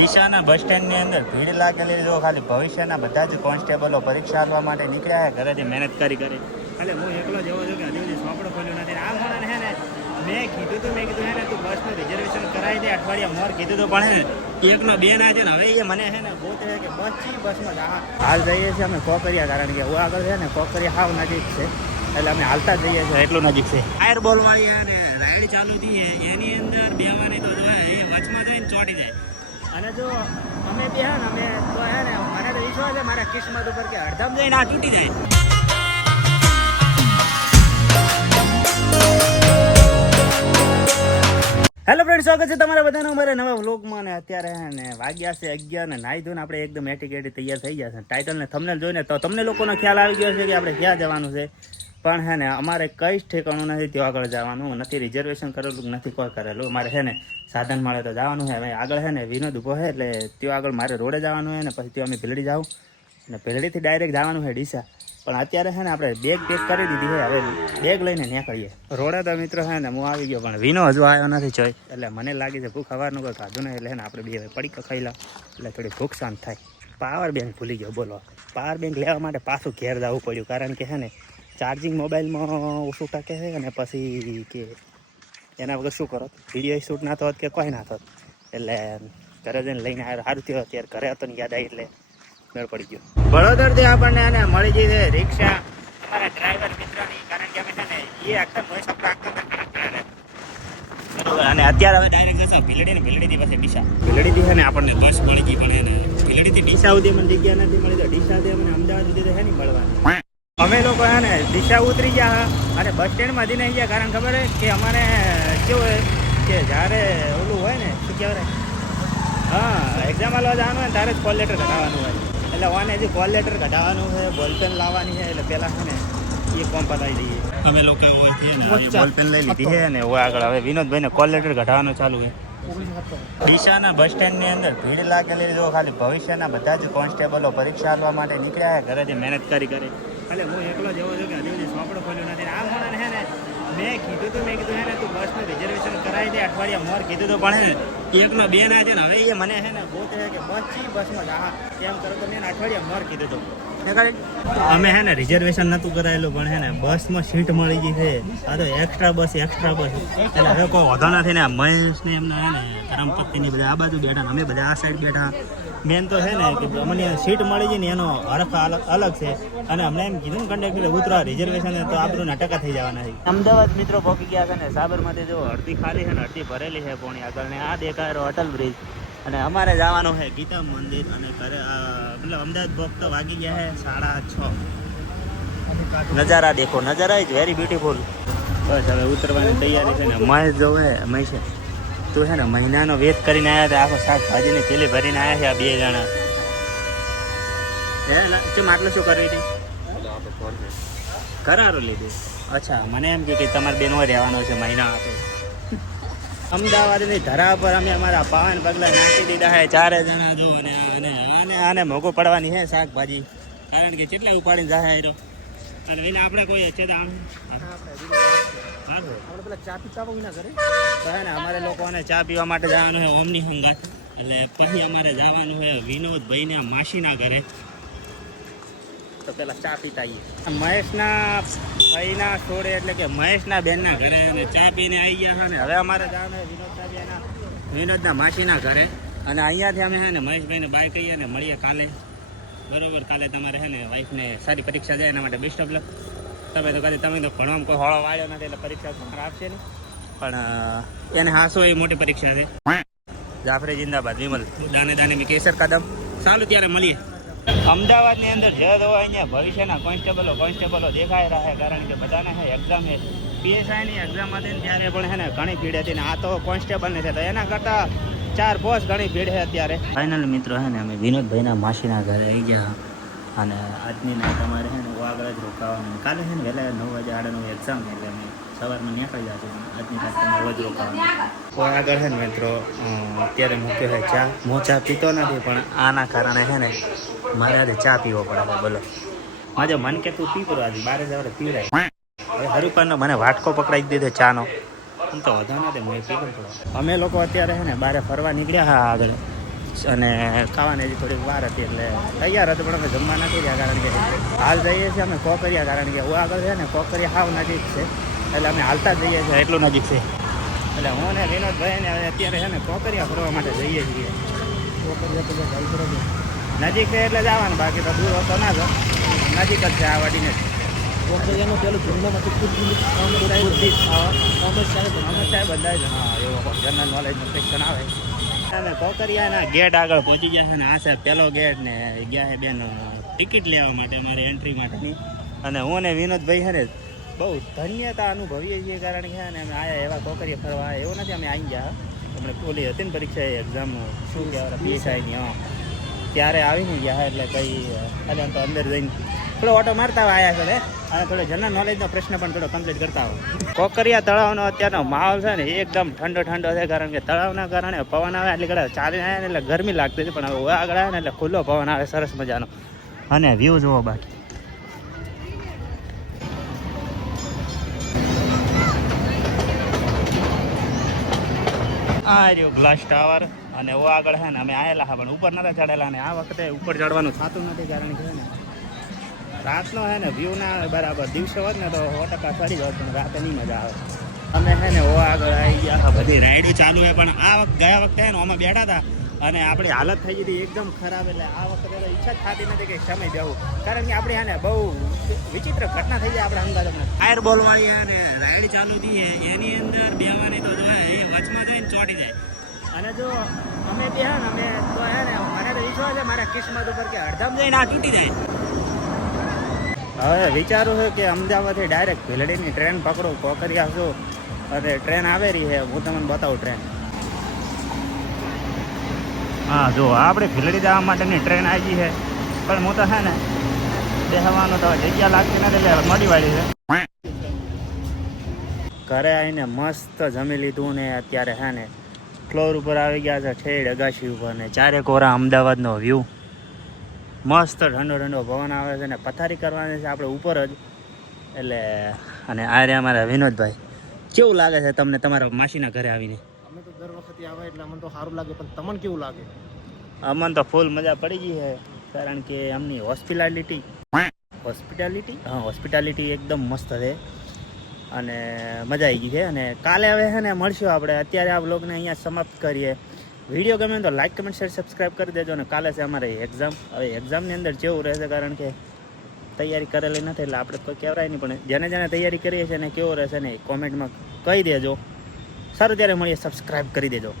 ડીસાના બસ સ્ટેન્ડની અંદર ભીડ લાગેલી જો ખાલી ભવિષ્યના બધા જ કોન્સ્ટેબલો પરીક્ષા આપવા માટે નીકળ્યા ઘરેથી મહેનત કરી એટલે હું એકલો જેવો છું કે હજી સુધી સોંપડો ખોલ્યો નથી આ મને હે ને મેં કીધું હે ને તું બસનું રિઝર્વેશન કરાવી દે અઠવાડિયા મોર કીધું તો પણ હે ને એકનો બે ના છે ને હવે એ મને હે ને ગોતે છે કે બસમાં હાલ જઈએ છીએ અમે કોકરિયા કારણ કે હું આગળ છે ને કોકરિયા હાવ નજીક છે એટલે અમે હાલતા જ જઈએ છીએ એટલું નજીક છે ફાયર બોલ વાળી અને રાઈડ ચાલુ થઈ એની અંદર બેવાની તો એ વચમાં જઈને ચોટી જાય અને જો અમે બે હે ને અમે તો હે ને મને તો વિશ્વાસ છે મારા કિસ્મત ઉપર કે અડધમ જઈને આ તૂટી જાય. હેલો ફ્રેન્ડ, સ્વાગત છે તમારા બધાનું અમારે નવા વ્લોગમાં. ને અત્યારે ને વાગ્યા છે 11 ને નાહી ધોઈને આપણે એકદમ એટીકેટી તૈયાર થઈ ગયા છે. ટાઇટલ ને થંબનેલ જોઈને તો તમને લોકોનો ખ્યાલ આવી ગયો છે કે આપણે ક્યાં જવાનું છે, પણ હે ને અમારે કઈ જ ઠેકાણું નથી ત્યાં આગળ જવાનું નથી. રિઝર્વેશન કરેલું નથી કોઈ કરેલું. અમારે છે ને સાધન મળે તો જવાનું છે. હવે આગળ છે ને વિનોદ ઊભો છે એટલે ત્યાં આગળ મારે રોડે જવાનું છે ને પછી ત્યાં અમે ભીલડી જાઉં અને ભીલડીથી ડાયરેક્ટ જવાનું છે ડીસા. પણ અત્યારે છે ને આપણે બેગ પેક કરી દીધી છે, હવે બેગ લઈને નીકળીએ રોડે. તો મિત્રો છે ને હું આવી ગયો પણ વિનો હજુ આવ્યો નથી જોઈ એટલે મને લાગી છે ભૂખ સવારનું કોઈ ખાધું નહીં એટલે ને આપણે બે પડીકા ખાઈ લા એટલે થોડી ભૂખ શાંત થાય. પાવર બેંક ભૂલી ગયો, બોલો. પાવર બેંક લેવા માટે પાછું ઘેર જવું પડ્યું કારણ કે છે ને ચાર્જિંગ મોબાઈલમાં ઓછું ટકે છે અને પછી કે એના વગર શું કરો, વિડીયો શૂટ ના થત કે કોઈ ના થત એટલે ઘરે જઈને લઈને આવ્યો. સારું થયો અત્યારે ઘરે હતો ને યાદ આવી એટલે મેળ પડી ગયો. વડોદરથી આપણને એને મળી જઈ છે રિક્ષા અમારા ડ્રાઈવર મિત્રની કારણ કે અમે છે ને એ આખા બરોબર. અને અત્યારે હવે ડાયરેક્ટ જશે ભીલડીથી પછી ડીસા. ભીલડીથી છે ને આપણને બસ મળી ગઈ પણ એને ભીલડીથી ડીસા સુધી મને જગ્યા નથી મળી તો ડીસાથી અમને અમદાવાદ સુધી તો છે નહીં મળવાની. અમે લોકો હે ને ડીસા ઉતરી ગયા અને બસ સ્ટેન્ડમાં જઈને આવી ગયા કારણ ખબર કે અમારે કેવું હોય કે જ્યારે ઓલું હોય ને શું કહેવાય એક્ઝામ આલવા જવાનું હોય ને ત્યારે જ કોલ લેટર કઢાવવાનું હોય એટલે ઓને હજી કોલ લેટર કઢાવવાનું છે, બોલપેન લાવવાની છે એટલે પહેલાં છે ને એ કોમ પતાવી દઈએ. અમે લોકો બોલપેન લઈ લીધી છે ને આગળ હવે વિનોદભાઈને કોલ લેટર કઢાવવાનું ચાલુ છે. ડીસાના બસ સ્ટેન્ડની અંદર ભીડ લાગેલી જો ખાલી ભવિષ્યના બધા જ કોન્સ્ટેબલો પરીક્ષા આપવા માટે નીકળ્યા ઘરેથી મહેનત કરી એટલે હું એકલો જેવો છું કે હજી સુધી સોંપડો ખોલ્યો નથી. આ મને હે ને મેં કીધું હે ને તું બસનું રિઝર્વેશન કરાવી દે અઠવાડિયા મોર કીધું તો પણ હે ને એકનો બે ના છે ને હવે એ મને હે ને ગોતે છે કે બસમાં તેમ કરો તો મેં અઠવાડિયા મોર કીધું હતું. અમે હે ને રિઝર્વેશન નહોતું કરાયેલું પણ હે ને બસમાં સીટ મળી ગઈ છે. આ તો એક્સ્ટ્રા બસ એટલે હવે કોઈ વધો નથી ને મહેશ ને એમના હે ને ધરમપત્નીની બધા આ બાજુ બેઠા અમે બધા આ સાઈડ બેઠા. મેન તો છે ને કે અમને સીટ મળી ગઈ ને એનો હરખ અલગ છે અને અમને એમ કીધું ને કંડક્ટરે ઉતરવા રિઝર્વેશન તો આપણું ટકા થઈ જવાના છે. અમદાવાદ મિત્રો પહોંચી ગયા છે ને સાબરમતી જો અડધી ખાલી છે ને અડધી ભરેલી છે પોણી આગળ ને આ દેખાય અટલ બ્રિજ અને અમારે જવાનું છે ગીતા મંદિર અને ઘરે મતલબ અમદાવાદ વખત વાગી ગયા છે 6:30. નજારા દેખો, નજારા ઇઝ વેરી બ્યુટીફુલ. બસ હવે ઉતરવાની તૈયારી છે ને મહેશ જોવે મહેશ તું છે ને મહિનાનો વેત કરીને આવ્યા હતા આખો શાકભાજીની થેલી ભરીને આવ્યા છે આ બે જણા. કેમ આટલું શું કરવી હતી? કરારું લીધું. અચ્છા મને એમ કે તમારે બેનો રહેવાનો છે મહિના આપે. અમદાવાદની ધરા પર અમે અમારા પાવન પગલા નાખી દીધા છે 4 જણા જો અને આને મોઘું પડવાની છે શાકભાજી કારણ કે કેટલા ઉપાડીને જાય એનો અને એને આપણે કોઈ છે અમારે લોકોને ચા પીવા માટે જવાનું હોય ઓમની હંગાત એટલે પછી અમારે જવાનું હોય વિનોદભાઈને માસીના ઘરે તો પેલા ચા પીતા આવીએ. મહેશના ભાઈના છોડે એટલે કે મહેશના બેનના ઘરે અને ચા પીને આવી ગયા છે ને હવે અમારે જવાનું વિનોદના માસીના ઘરે અને અહીંયાથી અમે છે ને મહેશભાઈને બાય કહીએ ને મળીએ કાલે. બરોબર, કાલે તમારે છે ને વાઈફને સારી પરીક્ષા જાય એના માટે બેસ્ટ ઓફ લક. તમે તો ભણવામાં કોઈ હોળો વાળ્યો નથી એટલે પરીક્ષા તમારે આપશે નહીં પણ એને હાસો એ મોટી પરીક્ષા છે. જાફરી જિંદાબાદ, વિમલ દાને દાને મી કેસર કદમ. ચાલો ત્યારે મળીએ. અમદાવાદની અંદર જ હોય અહીંયા ભવિષ્યના કોન્સ્ટેબલો દેખાઈ રહ્યા છે કારણ કે બધાને છે એક્ઝામ છે પીએસઆઈની એક્ઝામ હતી ને ત્યારે પણ છે ને ઘણી ભીડ હતી ને આ તો કોન્સ્ટેબલની છે તો એના કરતાં 4 પોસ્ટ ઘણી ભીડ છે અત્યારે. ફાઇનલ મિત્રો છે ને અમે વિનોદભાઈના માસીના ઘરે આવી ગયા અને આજની નાઈટ અમારે છે ને આગળ જ રોકાવાનું. કાલે છે ને વહેલા 9 વાગે 9:30 એક્ઝામ એટલે અમે સવારમાં નીકળી જશું. આજની નાઈટ તમારે રોજ રોકાવાનું આગળ છે ને મિત્રો. અત્યારે મૂક્યો છે ચા. હું ચા પીતો નથી પણ આના કારણે છે ને મારે આજે ચા પીવો પડે છે. બોલો મારે મન કે તું પી પડો આજે 12 જવારે પીવડાય. હવે હરિપાનનો મને વાટકો પકડાઈ દીધો ચાનો. હું તો વધુ નથી હું પી લઉં છું. અમે લોકો અત્યારે છે ને બહાર ફરવા નીકળ્યા હા આગળ અને ખાવાની હજી થોડીક વાર હતી એટલે તૈયાર હતું પણ અમે જમવા નથી રહ્યા કારણ કે હાલ જઈએ છીએ અમે કોકરિયા કારણ કે હું આગળ છે ને કોકરિયા હાવ નજીક છે એટલે અમે હાલતા જ જઈએ છીએ એટલું નજીક છે એટલે હું ને વિનોદભાઈ ને અત્યારે છે ને કોકરિયા ફરવા માટે જઈએ છીએ નજીક છે એટલે જવાનું બાકી તો દૂર હોતો ના જ નજીક જ છે આ વાડીને કોકરિયાનું પેલું બદલાય હા એવો જનરલ નોલેજનું સેક્શન આવે અને કોકરિયાના ગેટ આગળ પહોંચી ગયા છે ને આ છે પેલો ગેટ ને ગયા છે બેન ટિકિટ લેવા માટે મારી એન્ટ્રી માટેની અને હું ને વિનોદભાઈ છે ને બહુ ધન્યતા અનુભવીએ છીએ કારણ કે ને અમે આયા એવા કોકરિયા ફરવા આવ્યા એવું નથી અમે આવી ગયા આપણે ઓલી હતી ને પરીક્ષા એક્ઝામ શું કહેવાય પીએસઆઈની હા ત્યારે આવીને ગયા એટલે કંઈ એટલે તો અંદર જઈને થોડો ઓટો મારતા આવ્યા છે અને થોડો જનરલ નોલેજનો પ્રશ્ન પણ થોડો કમ્પ્લીટ કરતા હોય કોકરિયા તળાવનો અત્યારનો માહોલ છે ને એકદમ ઠંડો ઠંડો છે કારણ કે તળાવના કારણે પવન આવે એટલે ઘણા ચાલીને આવ્યા ને એટલે ગરમી લાગતી હતી પણ હવે આગળ આવે ને એટલે ખુલ્લો પવન આવે સરસ મજાનો અને વ્યૂ જુઓ બાકી આ રહ્યું ગ્લાસ ટાવર અને ઓ આગળ છે ને અમે આવેલા હા પણ ઉપર નતા ચડેલા અને આ વખતે ઉપર ચડવાનું થતું નથી કારણ કે ને રાતનો છે ને વ્યૂ ના આવે બરાબર દિવસે હોત ને તો 100% ચડી જાવ પણ રાતે નહીં મજા આવે અમે છે ને ઓ આગળ આવી ગયા બધી રાઈડો ચાલુ છે પણ આ વખતે ગયા વખતે ને અમે બેઠા હતા અને આપણી હાલત થઈ ગઈ હતી એકદમ ખરાબ એટલે આ વખતે ઈચ્છા જ થતી નથી કે સમય જવું કારણ કે આપણે ને બહુ વિચિત્ર ઘટના થઈ જાય આપણે અંદાજમાં ફાયર બોલ વાળી અને રાઈડ ચાલુ થઈ એની અંદર બેવાની તો એ વચમાં જઈને ચોટી જાય અને જો અમે બે ને અમે તો હે ને મને તો વિશ્વાસ છે મારા કિસ્મત ઉપર કે અડધામ જઈને આ તૂટી જાય હવે વિચારું છે કે અમદાવાદથી ડાયરેક્ટ ભીલડીની ટ્રેન પકડું કોકરિયા છું અને ટ્રેન આવેલી છે હું તમને બતાવું ટ્રેન હા જો આપણે ભીલડી જવા માટેની ટ્રેન આવી છે પણ હું તો છે ને બેસવાનું તો જગ્યા લાગતી નથી મોડી વાળી છે ઘરે આવીને મસ્ત જમી લીધું ને અત્યારે છે ને ફ્લોર ઉપર આવી ગયા છે ઠેડ અગાશી ઉપર ને ચારે કોરા અમદાવાદનો વ્યૂ મસ્ત ઠંડો ઠંડો પવન આવે છે ને પથારી કરવાની છે આપણે ઉપર જ એટલે અને આ રહ્યા અમારા વિનોદભાઈ કેવું લાગે છે તમને તમારા માસીના ઘરે આવીને અમે તો દર વખતે આવે એટલે અમને તો સારું લાગે પણ તમને કેવું લાગે અમને તો ફૂલ મજા પડી ગઈ છે કારણ કે આમની હોસ્પિટાલિટી હા હોસ્પિટાલિટી એકદમ મસ્ત છે અને મજા આવી ગઈ છે અને કાલે હવે છે ને મળશું આપણે અત્યારે આ વ્લોગને અહીંયા સમાપ્ત કરીએ વિડીયો ગમે તો લાઈક કમેન્ટ શેર સબસ્ક્રાઈબ કરી દેજો અને કાલે છે અમારે એક્ઝામ હવે એક્ઝામની અંદર કેવું રહેશે કારણ કે તૈયારી કરેલી નથી એટલે આપણે કોઈ કહેવાય નહીં પણ જેને તૈયારી કરીએ છીએ એને કેવું રહેશે ને કોમેન્ટમાં કહી દેજો સારું ત્યારે મળીએ સબસ્ક્રાઈબ કરી દેજો